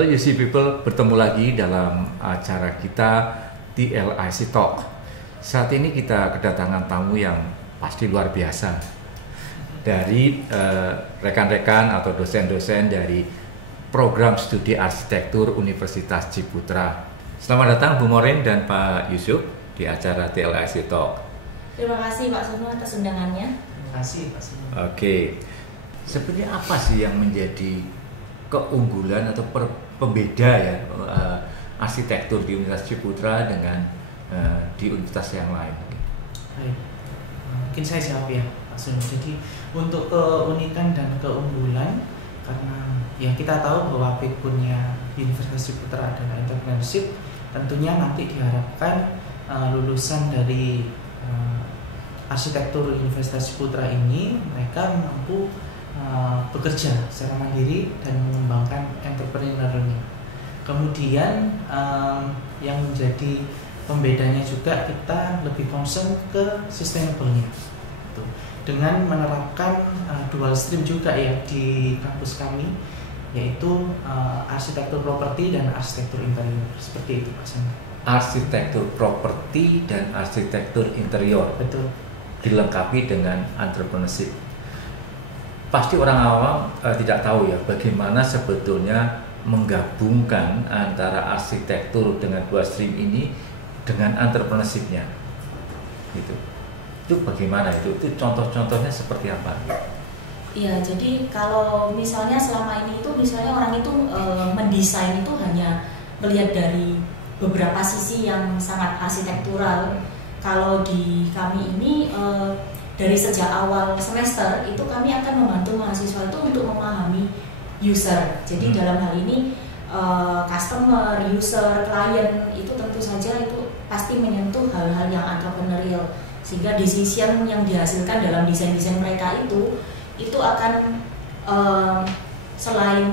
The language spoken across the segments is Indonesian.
Halo UC People, bertemu lagi dalam acara kita TLIC Talk. Saat ini kita kedatangan tamu yang pasti luar biasa dari rekan-rekan atau dosen-dosen dari program studi arsitektur Universitas Ciputra. Selamat datang Bu Morin dan Pak Yusuf di acara TLIC Talk. Terima kasih Pak Sunu atas undangannya. Terima kasih Pak Sunu. Oke, sebenarnya apa sih yang menjadi keunggulan atau pembeda ya arsitektur di Universitas Ciputra dengan di universitas yang lain? Baik, mungkin saya jawab ya Pak Sunu. Jadi untuk keunikan dan keunggulan, karena ya kita tahu bahwa backbone-nya Universitas Ciputra adalah entrepreneurship, tentunya nanti diharapkan lulusan dari arsitektur Universitas Ciputra ini mereka mampu bekerja secara mandiri dan mengembangkan entrepreneur-nya. Kemudian yang menjadi pembedanya juga kita lebih concern ke sustainable-nya. Dengan menerapkan dual stream juga ya di kampus kami, yaitu arsitektur properti dan arsitektur interior. Seperti itu Pak Sunu. Arsitektur properti dan arsitektur interior. Betul. Dilengkapi dengan entrepreneurship. Pasti orang awam tidak tahu ya bagaimana sebetulnya menggabungkan antara arsitektur dengan dua stream ini dengan entrepreneurship-nya. Gitu. Itu bagaimana itu? Itu contoh-contohnya seperti apa? Iya, jadi kalau misalnya selama ini itu misalnya orang itu mendesain itu hanya melihat dari beberapa sisi yang sangat arsitektural. Kalau di kami ini dari sejak awal semester itu kami akan membantu mahasiswa itu untuk memahami user. Jadi dalam hal ini customer, user, klien itu tentu saja itu pasti menyentuh hal-hal yang entrepreneurial, sehingga decision yang dihasilkan dalam desain-desain mereka itu akan selain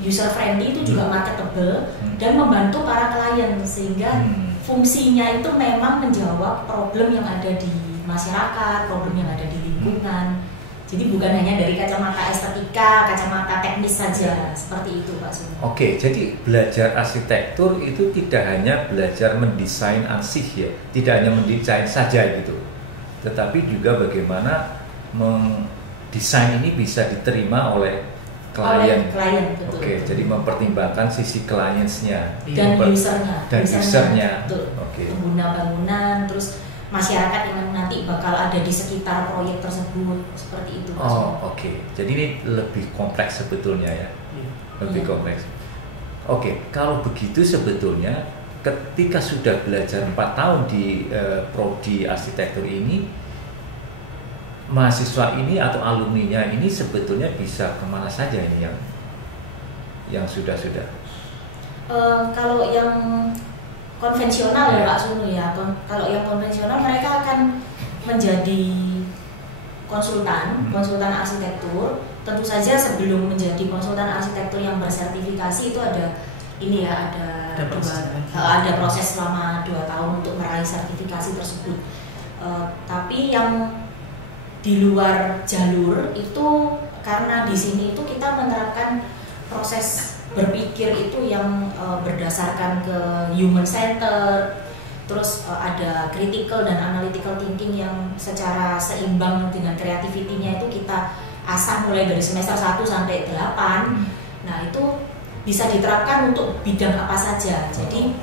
user friendly itu juga marketable dan membantu para klien, sehingga fungsinya itu memang menjawab problem yang ada di masyarakat, problem yang ada di lingkungan. Jadi bukan hanya dari kacamata estetika, kacamata teknis saja, seperti itu Pak Sunu. Oke, jadi belajar arsitektur itu tidak hanya belajar mendesain ansih ya, tidak hanya mendesain saja gitu, tetapi juga bagaimana mendesain ini bisa diterima oleh klien. Betul. Oke, jadi mempertimbangkan sisi kliennya dan usernya. Oke. Pengguna bangunan, terus masyarakat yang nanti bakal ada di sekitar proyek tersebut, seperti itu. Oke. Jadi ini lebih kompleks sebetulnya ya. Lebih kompleks. Oke, kalau begitu sebetulnya ketika sudah belajar 4 tahun di prodi arsitektur ini, mahasiswa ini atau alumninya ini sebetulnya bisa kemana saja ini yang sudah? Kalau yang konvensional ya Pak Sunu ya, kalau yang konvensional mereka akan menjadi konsultan arsitektur. Tentu saja sebelum menjadi konsultan arsitektur yang bersertifikasi itu ada proses selama 2 tahun untuk meraih sertifikasi tersebut. Tapi yang di luar jalur itu, karena di sini itu kita menerapkan proses berpikir itu yang berdasarkan ke human center, terus ada critical dan analytical thinking yang secara seimbang dengan creativity-nya itu kita asah mulai dari semester 1 sampai 8. Nah itu bisa diterapkan untuk bidang apa saja. Jadi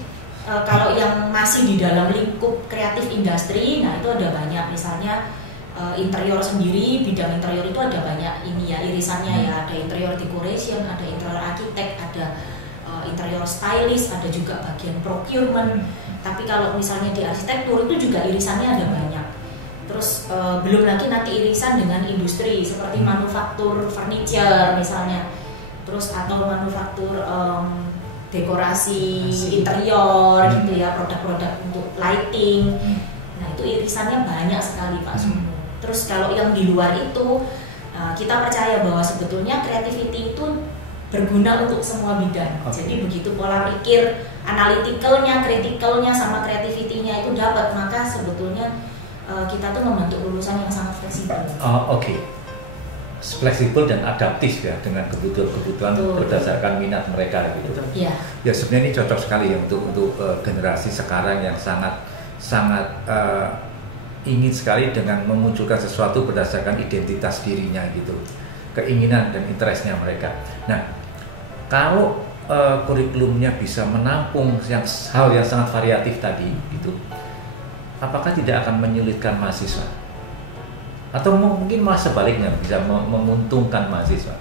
kalau yang masih di dalam lingkup kreatif industri, nah itu ada banyak, misalnya interior sendiri, bidang interior itu ada banyak ini ya irisannya ya, ada interior decoration, ada interior arsitek, ada interior stylist, ada juga bagian procurement. Tapi kalau misalnya di arsitektur itu juga irisannya ada banyak. Terus belum lagi nanti irisan dengan industri seperti manufaktur furniture misalnya, terus atau manufaktur dekorasi interior gitu ya, produk-produk untuk lighting. Nah itu irisannya banyak sekali Pak Sunu. Terus kalau yang di luar itu, kita percaya bahwa sebetulnya creativity itu berguna untuk semua bidang. Jadi begitu pola pikir, analyticalnya, critical-nya, sama creativity-nya itu dapat, maka sebetulnya kita tuh membentuk lulusan yang sangat fleksibel. Oke. fleksibel dan adaptif ya dengan kebutuhan-kebutuhan berdasarkan minat mereka gitu. Iya. Ya sebenarnya ini cocok sekali ya untuk generasi sekarang yang sangat ingin sekali dengan memunculkan sesuatu berdasarkan identitas dirinya gitu, keinginan dan interestnya mereka. Nah, kalau kurikulumnya bisa menampung hal yang sangat variatif tadi gitu, apakah tidak akan menyulitkan mahasiswa? Atau mungkin malah sebaliknya bisa menguntungkan mahasiswa?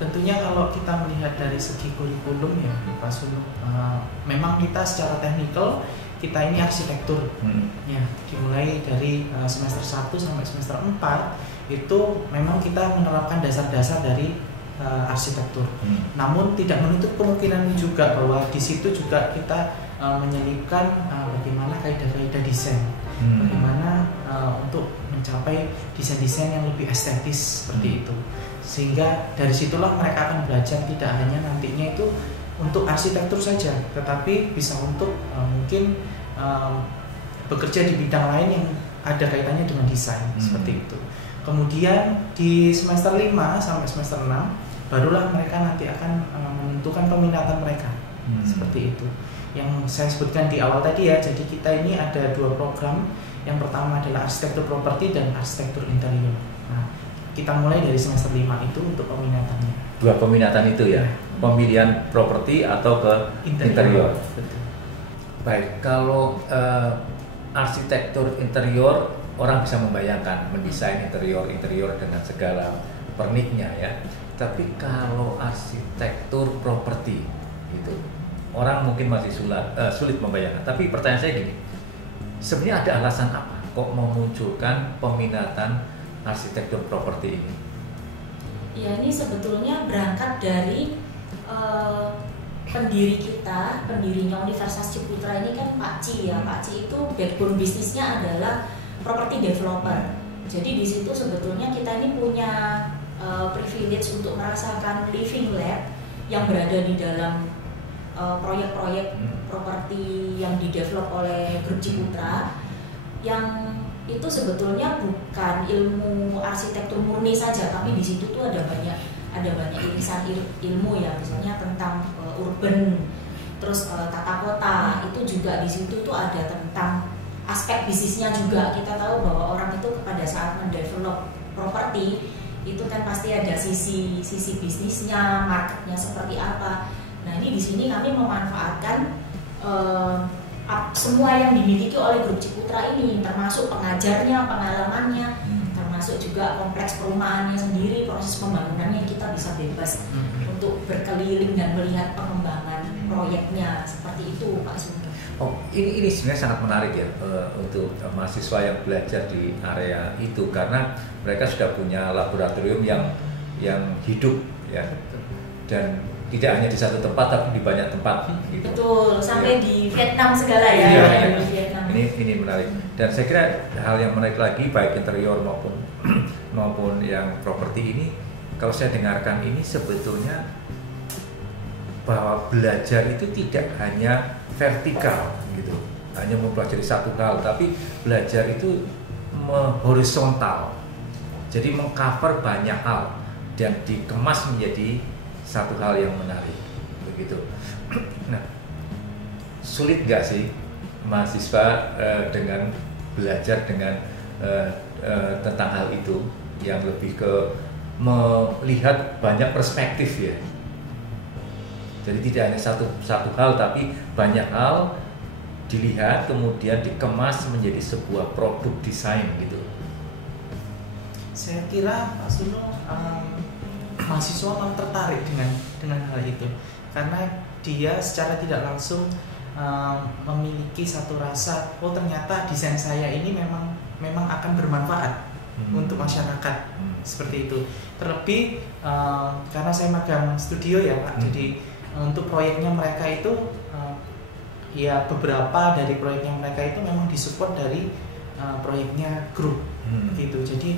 Tentunya kalau kita melihat dari segi kurikulum ya Pak Sulu, memang kita secara teknikal kita ini arsitektur ya, dimulai dari semester 1 sampai semester 4 itu memang kita menerapkan dasar-dasar dari arsitektur. Namun tidak menutup kemungkinan juga bahwa di situ juga kita menyelipkan bagaimana kaidah-kaidah desain, bagaimana untuk mencapai desain-desain yang lebih estetis seperti itu. Sehingga dari situlah mereka akan belajar tidak hanya nantinya itu untuk arsitektur saja, tetapi bisa untuk mungkin bekerja di bidang lain yang ada kaitannya dengan desain seperti itu. Kemudian di semester 5 sampai semester 6 barulah mereka nanti akan menentukan peminatan mereka seperti itu. Yang saya sebutkan di awal tadi ya, jadi kita ini ada 2 program. Yang pertama adalah arsitektur properti dan arsitektur interior. Nah, kita mulai dari semester 5 itu untuk peminatannya. 2 peminatan itu ya, pemilihan properti atau ke interior. Betul. Baik, kalau arsitektur interior orang bisa membayangkan mendesain interior dengan segala perniknya ya. Tapi kalau arsitektur properti itu orang mungkin masih sulit membayangkan. Tapi pertanyaan saya gini, sebenarnya ada alasan apa kok memunculkan peminatan arsitektur properti ini? Ya, ini sebetulnya berangkat dari pendirinya Universitas Ciputra ini kan Pak Ci ya. Pak Ci itu backbone bisnisnya adalah property developer. Jadi di situ sebetulnya kita ini punya privilege untuk merasakan living lab yang berada di dalam proyek-proyek properti yang didevelop oleh Grup Ciputra, yang itu sebetulnya bukan ilmu arsitektur murni saja, tapi di situ tuh ada banyak irisan ilmu ya, misalnya tentang urban, terus tata kota, itu juga di situ tuh ada tentang aspek bisnisnya juga. Kita tahu bahwa orang itu pada saat mendevelop properti itu kan pasti ada sisi bisnisnya, marketnya seperti apa. Nah, ini di sini kami memanfaatkan semua yang dimiliki oleh Grup Ciputra ini, termasuk pengajarnya, pengalamannya, termasuk juga kompleks perumahannya sendiri, proses pembangunannya kita bisa bebas untuk berkeliling dan melihat pengembangan proyeknya seperti itu, Pak Sugeng. Oh, ini sebenarnya sangat menarik ya untuk mahasiswa yang belajar di area itu, karena mereka sudah punya laboratorium yang hidup ya, dan tidak hanya di satu tempat tapi di banyak tempat gitu. Betul, sampai ya. Di Vietnam segala ya. Iya. Ini menarik, dan saya kira hal yang menarik lagi baik interior maupun yang properti ini, kalau saya dengarkan ini sebetulnya bahwa belajar itu tidak hanya vertikal gitu, hanya mempelajari satu hal, tapi belajar itu horizontal, jadi mengcover banyak hal dan dikemas menjadi satu hal yang menarik begitu. Nah, sulit nggak sih mahasiswa dengan belajar dengan tentang hal itu yang lebih ke melihat banyak perspektif ya? Jadi tidak hanya satu hal, tapi banyak hal dilihat kemudian dikemas menjadi sebuah produk desain gitu. Saya kira Pak Sulu mahasiswa memang tertarik dengan hal itu, karena dia secara tidak langsung memiliki satu rasa, oh ternyata desain saya ini memang akan bermanfaat untuk masyarakat seperti itu. Terlebih karena saya magang studio ya Pak, jadi untuk proyeknya mereka itu ya beberapa dari proyeknya mereka itu memang disupport dari proyeknya grup gitu. Jadi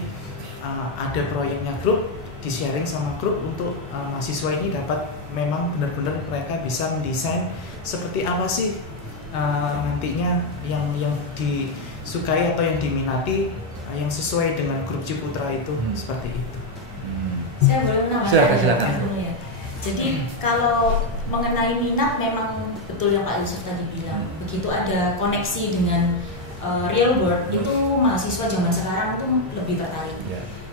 ada proyeknya grup, di-sharing sama grup untuk mahasiswa ini dapat memang benar-benar mereka bisa mendesain seperti apa sih nantinya yang disukai atau yang diminati yang sesuai dengan Grup Ciputra itu seperti itu. Saya boleh menambahkan? Silakan. Ya. Jadi kalau mengenai minat memang betul yang Pak Yusuf tadi bilang. Begitu ada koneksi dengan real world itu mahasiswa zaman sekarang itu lebih tertarik.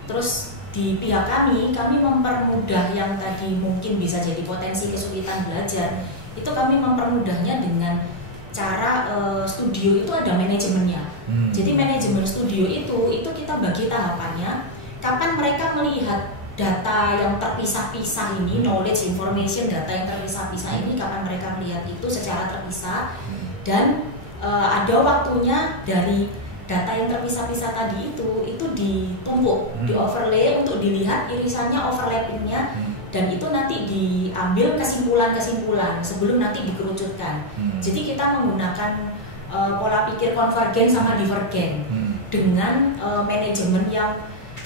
Terus di pihak kami mempermudah yang tadi mungkin bisa jadi potensi kesulitan belajar, itu kami mempermudahnya dengan cara studio itu ada manajemennya. Jadi manajemen studio itu kita bagi tahapannya. Kapan mereka melihat data yang terpisah-pisah ini, knowledge, information, data yang terpisah-pisah ini, kapan mereka melihat itu secara terpisah, dan ada waktunya dari data yang terpisah-pisah tadi itu ditumpuk, di overlay untuk dilihat irisannya, overlappingnya, dan itu nanti diambil kesimpulan-kesimpulan sebelum nanti dikerucutkan. Jadi kita menggunakan pola pikir konvergen sama divergen dengan manajemen yang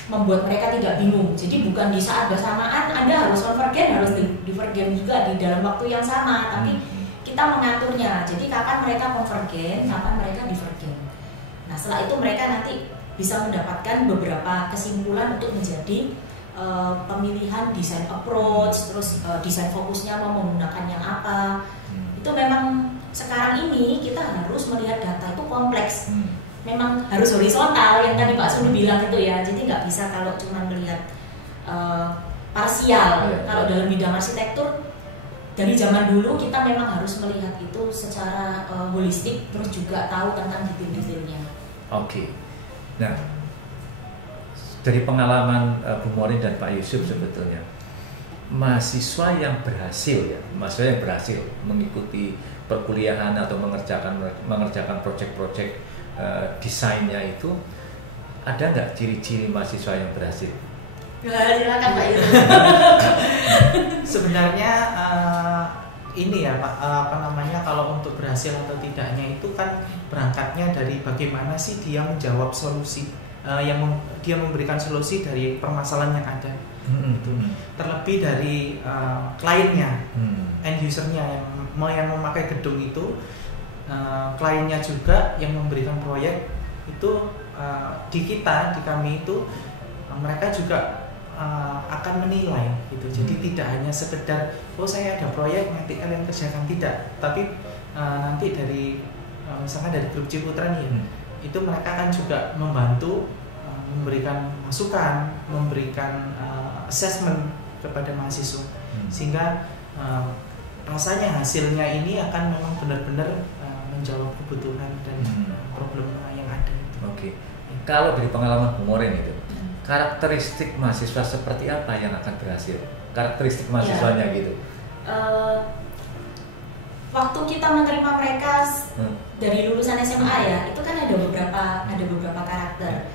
membuat mereka tidak bingung. Jadi bukan di saat bersamaan Anda harus konvergen, harus divergen juga di dalam waktu yang sama, tapi kita mengaturnya. Jadi kapan mereka konvergen, kapan mereka divergen. Nah, setelah itu mereka nanti bisa mendapatkan beberapa kesimpulan untuk menjadi pemilihan desain approach, terus desain fokusnya mau menggunakan yang apa. Itu memang sekarang ini kita harus melihat data itu kompleks. Memang harus horizontal yang tadi Pak Sunu bilang itu ya. Jadi nggak bisa kalau cuma melihat parsial. Kalau dalam bidang arsitektur dari zaman dulu kita memang harus melihat itu secara holistik, terus juga tahu tentang detail-detailnya. Oke. Nah, dari pengalaman Bu Morin dan Pak Yusuf sebetulnya mahasiswa yang berhasil mengikuti perkuliahan atau mengerjakan proyek-proyek desainnya itu, ada nggak ciri-ciri mahasiswa yang berhasil? Silakan Pak Yusuf. Sebenarnya ini ya Pak, kalau untuk berhasil atau tidaknya itu kan berangkatnya dari bagaimana sih dia menjawab solusi, dia memberikan solusi dari permasalahan yang ada. Gitu. Terlebih dari kliennya, end usernya yang memakai gedung itu, kliennya juga yang memberikan proyek itu, di kami itu mereka juga akan menilai gitu. Jadi tidak hanya sekedar saya ada proyek nanti kalian kerjakan, tidak, tapi nanti dari misalkan dari grup Ciputra nih, itu mereka akan juga membantu memberikan masukan, memberikan assessment kepada mahasiswa, sehingga rasanya hasilnya ini akan memang benar-benar menjawab kebutuhan dan problem yang ada. Oke. Kalau dari pengalaman Bu Morin itu, karakteristik mahasiswa seperti apa yang akan berhasil? Karakteristik mahasiswanya gitu. Waktu kita menerima mereka dari lulusan SMA ya, itu kan ada beberapa karakter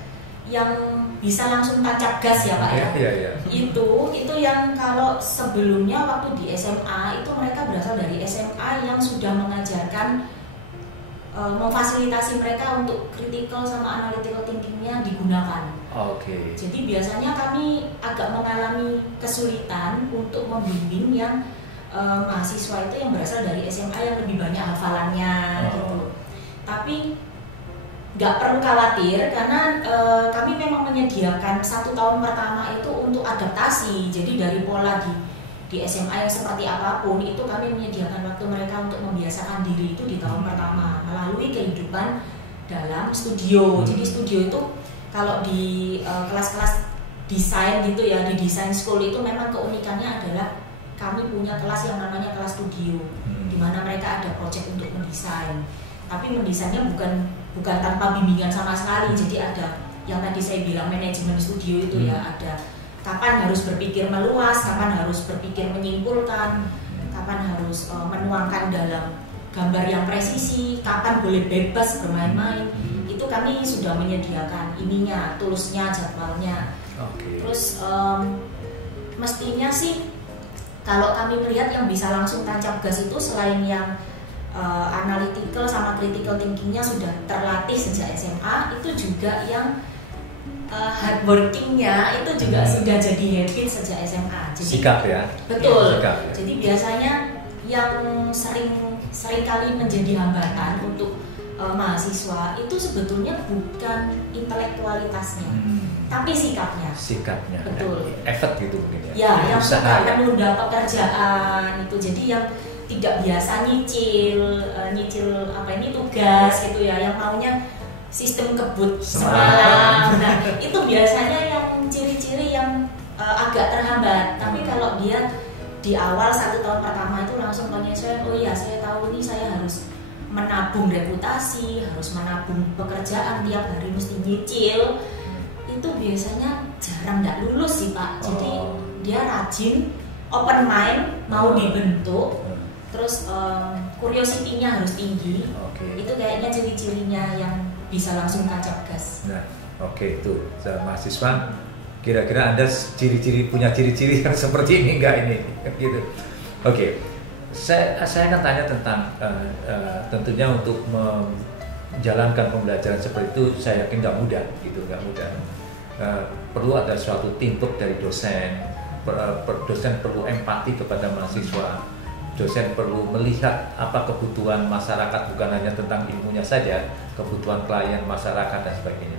yang bisa langsung tancap gas ya Pak ya. Itu yang kalau sebelumnya waktu di SMA itu mereka berasal dari SMA yang sudah mengajarkan, memfasilitasi mereka untuk critical sama analytical thinkingnya digunakan. Jadi biasanya kami agak mengalami kesulitan untuk membimbing yang mahasiswa itu yang berasal dari SMA yang lebih banyak hafalannya gitu. Tapi nggak perlu khawatir karena kami memang menyediakan 1 tahun pertama itu untuk adaptasi. Jadi dari pola di SMA yang seperti apapun itu kami menyediakan waktu mereka untuk membiasakan diri itu di tahun pertama melalui kehidupan dalam studio. Jadi studio itu kalau di kelas-kelas desain gitu ya, di design school itu memang keunikannya adalah kami punya kelas yang namanya kelas studio, di mana mereka ada project untuk mendesain. Tapi mendesainnya bukan tanpa bimbingan sama sekali. Jadi ada yang tadi saya bilang manajemen studio itu ya, ada kapan harus berpikir meluas, kapan harus berpikir menyimpulkan, kapan harus menuangkan dalam gambar yang presisi, kapan boleh bebas bermain-main. Itu kami sudah menyediakan ininya, toolsnya, jadwalnya. Terus mestinya sih kalau kami melihat yang bisa langsung tancap gas itu selain yang analytical sama critical thinkingnya sudah terlatih sejak SMA, itu juga yang hardworkingnya itu juga sudah jadi habit sejak SMA. Jadi, sikap ya. Betul. Sikap, ya. Jadi biasanya yang sering kali menjadi hambatan untuk mahasiswa itu sebetulnya bukan intelektualitasnya, tapi sikapnya. Sikapnya, betul. Effort gitu mungkin ya. Ya, yang usaha suka menunda pekerjaan itu, jadi yang tidak biasa nyicil apa ini tugas gitu ya, yang maunya sistem kebut semalam. Nah, itu biasanya yang ciri-ciri yang agak terhambat. Tapi kalau dia di awal 1 tahun pertama itu langsung penyesuaian, oh iya saya tahu ini saya harus menabung reputasi, harus menabung pekerjaan, tiap hari mesti nyicil, itu biasanya jarang nggak lulus sih Pak. Jadi dia rajin, open mind, mau dibentuk, terus curiosity-nya harus tinggi. Itu kayaknya ciri-cirinya yang bisa langsung tancap gas. Nah, itu mahasiswa. Kira-kira Anda punya ciri-ciri yang seperti ini enggak ini? Gitu. Saya akan tanya tentang tentunya untuk menjalankan pembelajaran seperti itu, saya yakin nggak mudah. Perlu ada suatu teamwork dari dosen. Dosen perlu empati kepada mahasiswa. Dosen perlu melihat apa kebutuhan masyarakat, bukan hanya tentang ilmunya saja, kebutuhan klien, masyarakat dan sebagainya.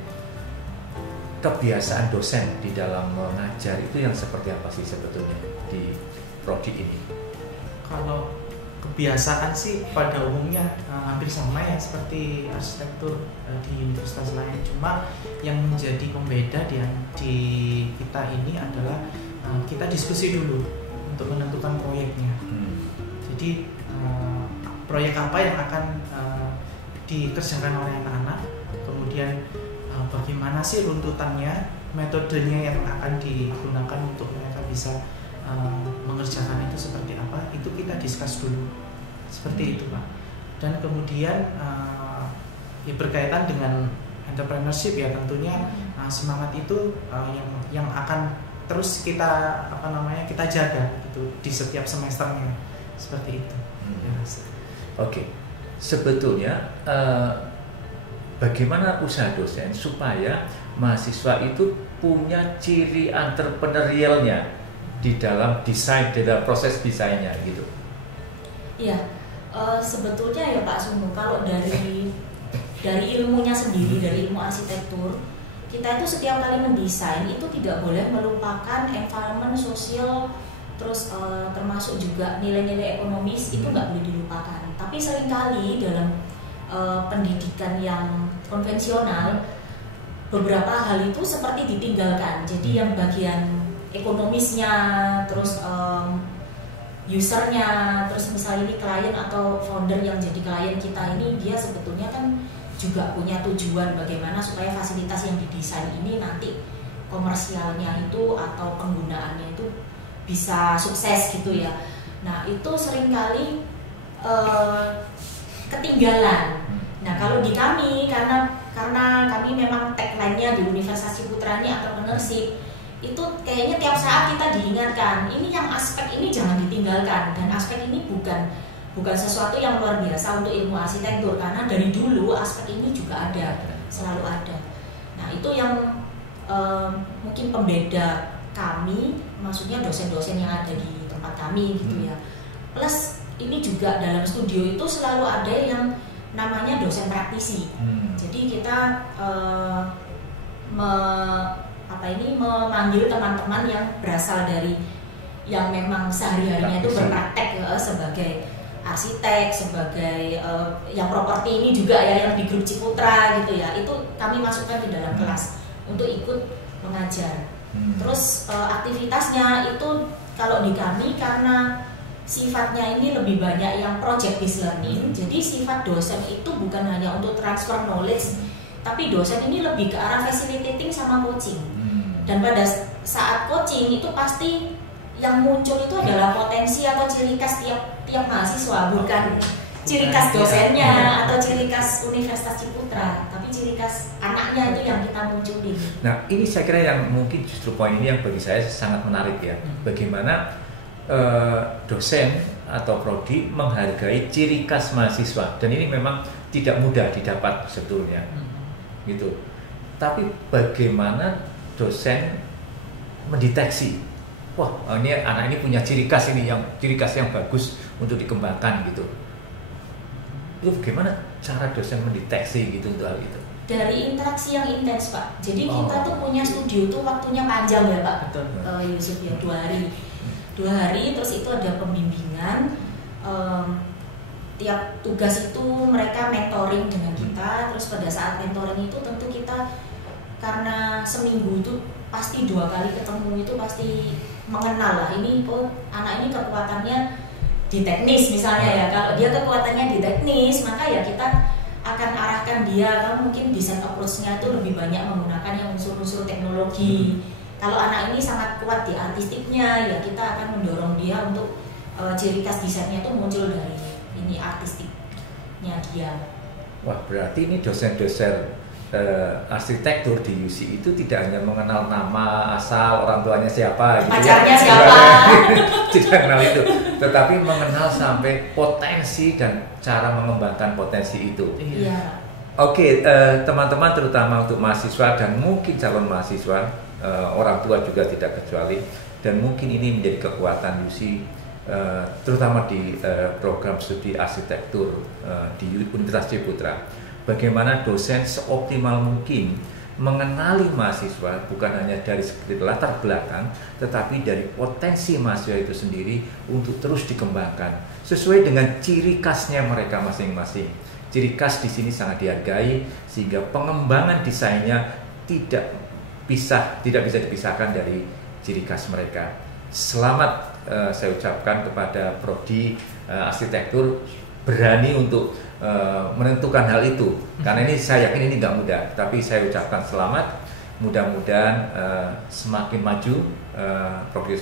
Kebiasaan dosen di dalam mengajar itu yang seperti apa sih sebetulnya di prodi ini? Kalau kebiasaan sih pada umumnya hampir sama ya seperti arsitektur di universitas lain. Cuma yang menjadi pembeda di kita ini adalah kita diskusi dulu untuk menentukan proyeknya. Jadi proyek apa yang akan dikerjakan oleh anak-anak, kemudian bagaimana sih runtutannya, metodenya yang akan digunakan untuk mereka bisa mengerjakan itu seperti apa, itu kita discuss dulu seperti itu Pak. Dan kemudian ya berkaitan dengan entrepreneurship ya tentunya semangat itu yang akan terus kita kita jaga gitu di setiap semesternya seperti itu. Sebetulnya bagaimana usaha dosen supaya mahasiswa itu punya ciri entrepreneurialnya di dalam desain, di dalam proses desainnya gitu? Iya, sebetulnya ya Pak Sunu, kalau dari ilmunya sendiri, dari ilmu arsitektur, kita itu setiap kali mendesain itu tidak boleh melupakan environment, sosial, terus termasuk juga nilai-nilai ekonomis, itu nggak boleh dilupakan. Tapi seringkali dalam pendidikan yang konvensional, beberapa hal itu seperti ditinggalkan. Jadi yang bagian ekonomisnya, terus usernya, terus misalnya ini klien atau founder yang jadi klien kita ini, dia sebetulnya kan juga punya tujuan bagaimana supaya fasilitas yang didesain ini nanti komersialnya itu atau penggunaannya itu bisa sukses gitu ya. Nah itu seringkali ketinggalan. Nah kalau di kami karena kami memang tagline-nya di Universitas Ciputra ini entrepreneurship, itu kayaknya tiap saat kita diingatkan ini yang aspek ini jangan ditinggalkan, dan aspek ini bukan sesuatu yang luar biasa untuk ilmu arsitektur, karena dari dulu aspek ini juga ada, selalu ada. Nah itu yang mungkin pembeda kami, maksudnya dosen-dosen yang ada di tempat kami gitu ya. Plus ini juga dalam studio itu selalu ada yang namanya dosen praktisi. Jadi kita memanggil teman-teman yang berasal dari yang memang sehari-harinya itu berpraktek sebagai arsitek, sebagai yang properti ini juga ya, yang di grup Ciputra gitu ya. Itu kami masukkan di dalam kelas untuk ikut mengajar. Terus aktivitasnya itu kalau di kami karena sifatnya ini lebih banyak yang project based learning, jadi sifat dosen itu bukan hanya untuk transfer knowledge, tapi dosen ini lebih ke arah facilitating sama coaching. Dan pada saat coaching itu pasti yang muncul itu adalah potensi atau ciri khas tiap mahasiswa, bukan ciri khas dosennya atau ciri khas Universitas Ciputra, tapi ciri khas anaknya itu yang kita munculin. Nah ini saya kira yang mungkin justru poin ini yang bagi saya sangat menarik ya. Bagaimana dosen atau prodi menghargai ciri khas mahasiswa, dan ini memang tidak mudah didapat sebetulnya gitu. Tapi bagaimana dosen mendeteksi, wah ini anak ini punya ciri khas ini, yang ciri khas yang bagus untuk dikembangkan gitu. Itu bagaimana cara dosen mendeteksi gitu untuk hal itu? Dari interaksi yang intens Pak. Jadi Oh. kita tuh punya studio tuh waktunya panjang ya Pak. Betul. Yusuf ya 2 hari. 2 hari terus itu ada pembimbingan. Tiap tugas itu mereka mentoring dengan kita. Terus pada saat mentoring itu tentu kita karena seminggu itu pasti 2 kali ketemu itu pasti mengenal lah ini anak ini kekuatannya di teknis misalnya ya. Kalau dia kekuatannya di teknis maka ya kita akan arahkan dia, kamu mungkin desain approach-nya itu lebih banyak menggunakan yang unsur-unsur teknologi. Kalau anak ini sangat kuat di artistiknya ya kita akan mendorong dia untuk ciri khas desainnya itu muncul dari ini artistiknya dia. Wah, berarti ini dosen-dosen arsitektur di UC itu tidak hanya mengenal nama asal orang tuanya siapa, gitu Pacarnya ya. siapa? Tidak kenal itu, tetapi mengenal sampai potensi dan cara mengembangkan potensi itu. Iya. Oke, teman-teman terutama untuk mahasiswa dan mungkin calon mahasiswa, orang tua juga tidak kecuali, dan mungkin ini menjadi kekuatan UC, terutama di program studi arsitektur di Universitas Ciputra. Bagaimana dosen seoptimal mungkin mengenali mahasiswa bukan hanya dari segi latar belakang, tetapi dari potensi mahasiswa itu sendiri untuk terus dikembangkan sesuai dengan ciri khasnya mereka masing-masing. Ciri khas di sini sangat dihargai sehingga pengembangan desainnya tidak bisa dipisahkan dari ciri khas mereka. Selamat saya ucapkan kepada prodi arsitektur berani untuk menentukan hal itu, karena ini saya yakin ini nggak mudah, tapi saya ucapkan selamat. Mudah-mudahan semakin maju prodi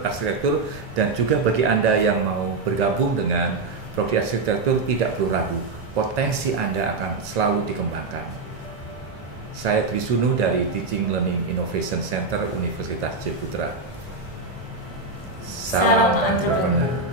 arsitektur, dan juga bagi Anda yang mau bergabung dengan prodi arsitektur tidak perlu ragu, potensi Anda akan selalu dikembangkan. Saya Trisunu dari Teaching Learning Innovation Center Universitas Ciputra. Salam entrepreneur.